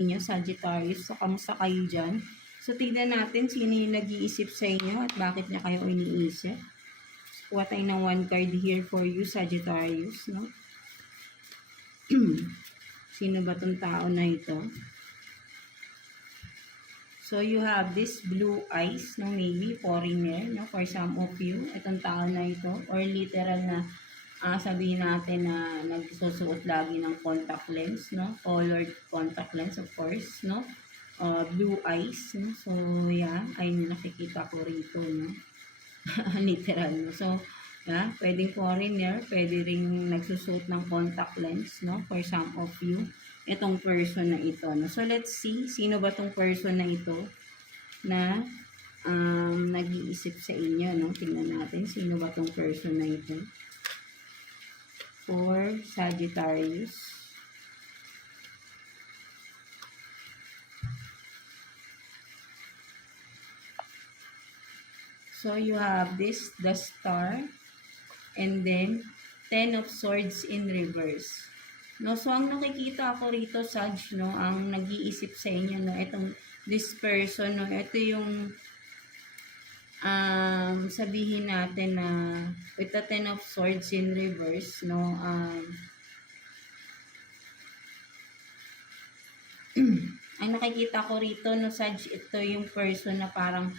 inyo, Sagittarius. So, kamusta kayo dyan? So, tignan natin sino yung nag-iisip sa inyo at bakit niya kayo iniisip. Kuha tayo ng one card here for you, Sagittarius, no? Sino ba tong tao na ito? So, you have this blue eyes, no? Maybe foreigner, no? For some of you, itong tao na ito. Or literal na sabihin natin na nagsusuot lagi ng contact lens, no? Colored contact lens, of course, no? Blue eyes, no? So, yeah, ayun yung nakikita ko rito, no? Literal, no? So, yeah, pwedeng foreigner, pwede ring nagsusuot ng contact lens, no? For some of you, itong person na ito, no? So, let's see, sino ba tong person na ito na nag-iisip sa inyo, no? Tingnan natin, sino ba tong person na ito? For Sagittarius. So, you have this, the star, and then, 10 of swords in reverse. No, so, ang nakikita ko rito, Sag, no, ang nag-iisip sa inyo, no, itong, this person, no, ito yung, sabihin natin na, with the 10 of swords in reverse, no, ang nakikita ko rito, no, Sag, ito yung person na parang,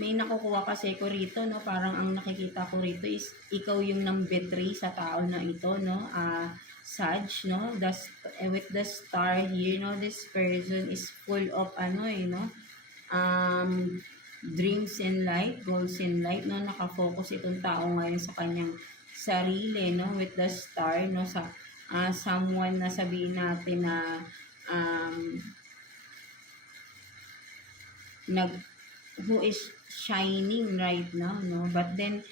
may nakukuha kasi ko rito, no, parang ang nakikita ko rito is, ikaw yung number 3 sa tao na ito, no, Sag, no, with the star here, no, this person is full of, no, dreams in light, goals in light, no, nakafocus itong tao ngayon sa kanyang sarili, no, with the star, no, sa someone na sabihin natin na who is shining right now, no, but then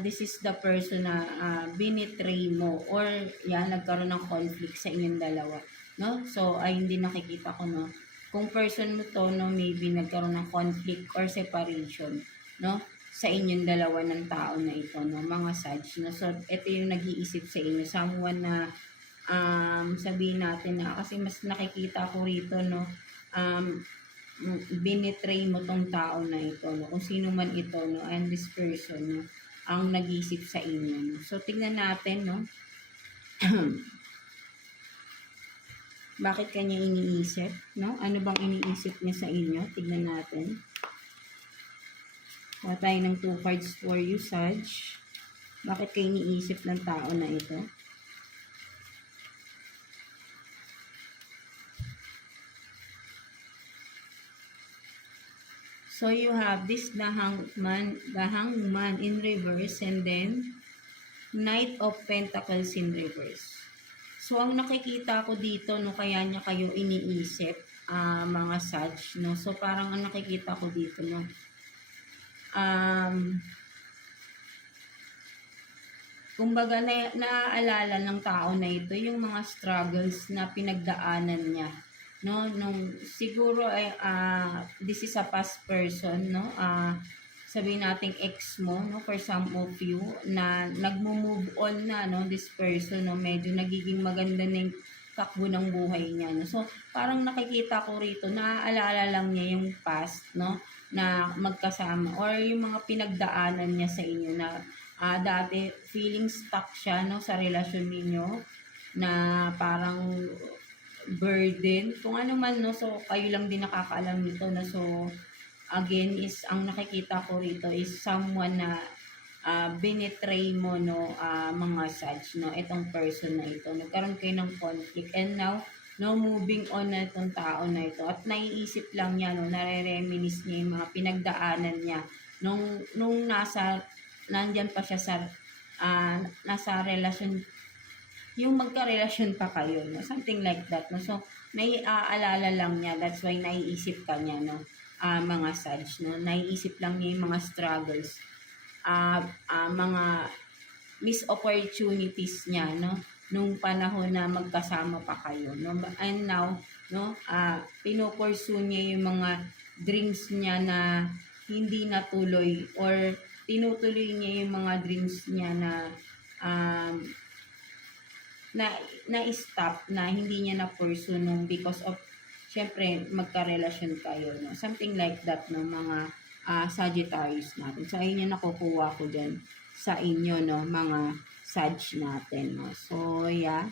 this is the person na binitray mo or yan, nagkaroon ng conflict sa inyong dalawa, no, so ay hindi nakikita ko, no, kung person mo to, no, maybe nagkaroon ng conflict or separation, no, sa inyong dalawa ng tao na ito, no, mga Sag, no, so ito yung nag-iisip sa inyo, someone na sabihin natin na, kasi mas nakikita ko rito, no, binitray mo tong tao na ito, no? Kung sino man ito, no? And this person, no? Ang nag-iisip sa inyo, no? So, tingnan natin, no? Bakit kanya iniisip, no? Ano bang iniisip niya sa inyo? Tingnan natin. Kuha tayo ng 2 cards for you, Sag. Bakit kayo iniisip ng tao na ito? So, you have this, the hangman in reverse, and then, Knight of Pentacles in reverse. So, ang nakikita ko dito, no, kaya niya kayo iniisip, mga Sag, no, so, parang ang nakikita ko dito, no, kumbaga, naaalala ng tao na ito, yung mga struggles na pinagdaanan niya, no, nung siguro ay this is a past person, no, sabihin nating ex mo, no, for some of you na nagmo-move on na, no, this person, no, medyo nagiging maganda na yung takbo ng buhay niya, no. So parang nakikita ko rito, naaalala lang niya yung past, no, na magkasama or yung mga pinagdaanan niya sa inyo na dati feeling stuck siya, no, sa relasyon ninyo na parang burden, kung ano man, no, so kayo lang din nakakaalam nito, no. So again is ang nakikita ko rito is someone na binitray mo, no, mga Sag, no, itong person na ito, nagkaroon kayo ng conflict and now, no, moving on na itong tao na ito at naiisip lang niya, no, nare-reminisce niya yung mga pinagdaanan niya nung nandyan pa siya sa nasa relasyon, yung magka-relasyon pa kayo, no? Something like that, no? So, naiaalala lang niya, that's why naiisip ka niya, no? Mga Sag, no? Naiisip lang niya yung mga struggles, mga missed opportunities niya, no? Nung panahon na magkasama pa kayo, no? And now, no? Pinupursue niya yung mga dreams niya na hindi natuloy or tinutuloy niya yung mga dreams niya na na-stop na hindi niya na pursue nung because of syempre magka-relasyon kayo, no? Something like that no mga Sagittarius natin. So ayun yung nakukuha ko diyan sa inyo, no, mga Sag natin, no. So yeah.